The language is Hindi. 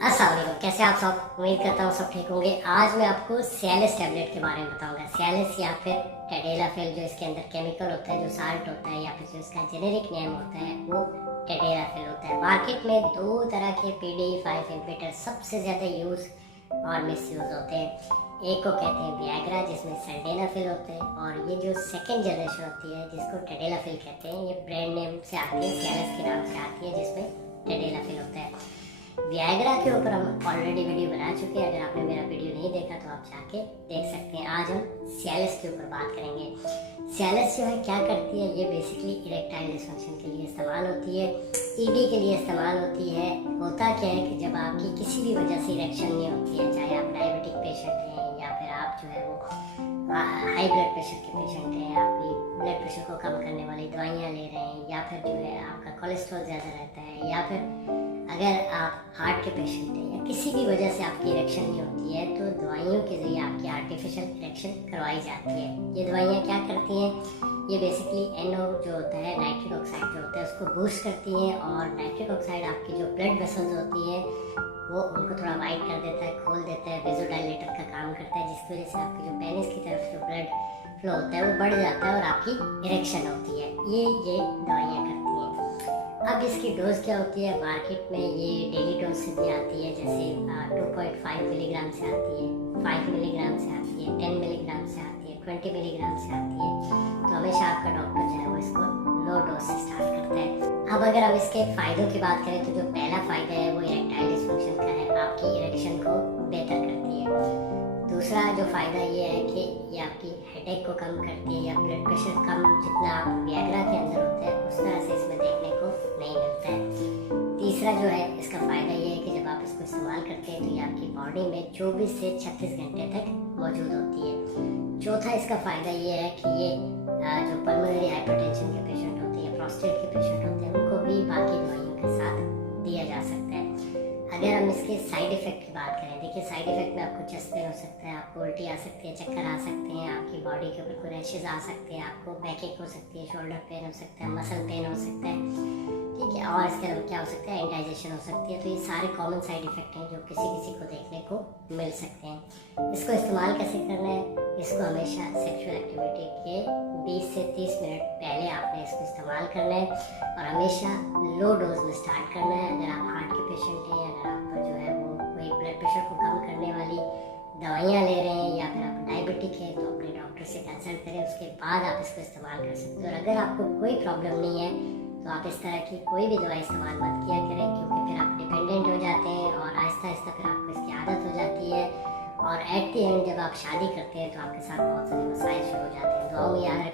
अस्सलाम वालेकुम, कैसे आप सब। उम्मीद करता हूँ सब ठीक होंगे। आज मैं आपको सियालिस टैबलेट के बारे में बताऊंगा। सियालिस या फिर टेडेलाफिल, जो इसके अंदर केमिकल होता है, जो साल्ट होता है, या फिर जो इसका जेनेरिक नेम होता है वो टेडेलाफिल होता है। मार्केट में दो तरह के PDE5 इनहिबिटर सबसे ज़्यादा यूज़ और मिस यूज़ होते हैं। एक को कहते हैं वियाग्रा, जिसमें सिल्डेनाफिल होते हैं, और ये जो सेकेंड जनरेशन होती है जिसको टेडेलाफिल कहते हैं, ये ब्रांड नेम से आती है, सियालिस के नाम से आती है, जिसमें टेडेलाफिल होता है। वियाग्रा के ऊपर हम ऑलरेडी वीडियो बना चुके हैं। अगर आपने मेरा वीडियो नहीं देखा तो आप जाके देख सकते हैं। आज हम सियालिस के ऊपर बात करेंगे। सियालिस जो है क्या करती है, ये बेसिकली इरेक्टाइल डिसफंक्शन के लिए इस्तेमाल होती है, ED के लिए इस्तेमाल होती है। होता क्या है कि जब आपकी किसी भी वजह से इरेक्शन नहीं होती है, चाहे आप डायबिटिक पेशेंट हैं या फिर आप जो है वो हाई ब्लड प्रेशर के पेशेंट हैं, आपकी ब्लड प्रेशर को कम करने वाली दवाइयाँ ले रहे हैं, या फिर जो है आपका कोलेस्ट्रॉल ज़्यादा रहता है, या फिर अगर आप हार्ट के पेशेंट हैं या किसी भी वजह से आपकी इरेक्शन नहीं होती है, तो दवाइयों के ज़रिए आपकी आर्टिफिशियल इरेक्शन करवाई जाती है। ये दवाइयाँ क्या करती हैं, ये बेसिकली NO जो होता है, नाइट्रिक ऑक्साइड जो होता है, उसको बूस्ट करती हैं। और नाइट्रिक ऑक्साइड आपकी जो ब्लड वेसल्स होती है वो उनको थोड़ा वाइड कर देता है, खोल देता है, वेजोडाइलेटर का काम करता है, जिसकी वजह से आपकी जो पेनिस की तरफ जो ब्लड फ्लो होता है वो बढ़ जाता है और आपकी इरेक्शन होती है। ये दवाइयाँ करती हैं। अब इसकी डोज क्या होती है, मार्केट में ये डेली डोज से भी आती है, जैसे 2.5 मिलीग्राम से आती है, 5 मिलीग्राम से आती है, 10 मिलीग्राम से आती है, 20 मिलीग्राम से आती है। तो हमेशा आपका डॉक्टर जो है वो इसको लो डोज से स्टार्ट करता है। अब अगर हम इसके फ़ायदों की बात करें तो जो पहला फ़ायदा है वो इरेक्टाइल डिसफंक्शन का है, आपकी इरेक्शन को बेहतर करती है। दूसरा जो फ़ायदा ये है कि ये आपकी हेडेक को कम करती है, या ब्लड प्रेशर कम जितना आप वियाग्रा के अंदर होता है उस तरह से इसमें देखने को नहीं मिलता है। तीसरा जो है इसका फ़ायदा ये है कि जब आप इसको इस्तेमाल करते हैं तो ये आपकी बॉडी में 24 से 36 घंटे तक मौजूद होती है। चौथा इसका फ़ायदा ये है कि ये जो पल्मोनरी हाइपरटेंशन के पेशेंट होते हैं, प्रोस्टेट के पेशेंट होते हैं, उनको भी बाकी दवाइयों के साथ दिया जा सकता है। अगर हम इसके साइड इफ़ेक्ट की बात करें, देखिए साइड इफ़ेक्ट में आपको चेस्ट पेन हो सकता है, आपको उल्टी आ सकती है, चक्कर आ सकते हैं, आपकी बॉडी के ऊपर कोई रैशेज आ सकते हैं, आपको बैक एक हो सकती है, शोल्डर पेन हो सकता है, मसल पेन हो सकता है, ठीक है। और इसके अलावा क्या हो सकता है, इंडाइजेशन हो सकती है। तो ये सारे कॉमन साइड इफ़ेक्ट हैं जो किसी किसी को देखने को मिल सकते हैं। इसको इस्तेमाल कैसे करना है, इसको हमेशा सेक्सुअल एक्टिविटी के 20 से 30 मिनट पहले आपने इसको इस्तेमाल करना है, और हमेशा लो डोज में स्टार्ट करना है। अगर आप हार्ट के पेशेंट हैं, अगर आप जो है वो कोई ब्लड प्रेशर को कम करने वाली दवाइयाँ ले रहे हैं, या फिर आप डायबिटिक है, तो अपने डॉक्टर से कंसल्ट करें, उसके बाद आप इसको इस्तेमाल कर सकते हो। और अगर आपको कोई प्रॉब्लम नहीं है तो आप इस तरह की कोई भी दवाई इस्तेमाल मत किया करें, क्योंकि फिर आप डिपेंडेंट हो जाते हैं और आहिस्ता आहिस्ता फिर आपको इसकी आदत हो जाती है, और एट द एंड जब आप शादी करते हैं तो आपके साथ बहुत सारे मसाइल शुरू हो जाते हैं। दुआओं में याद रखें।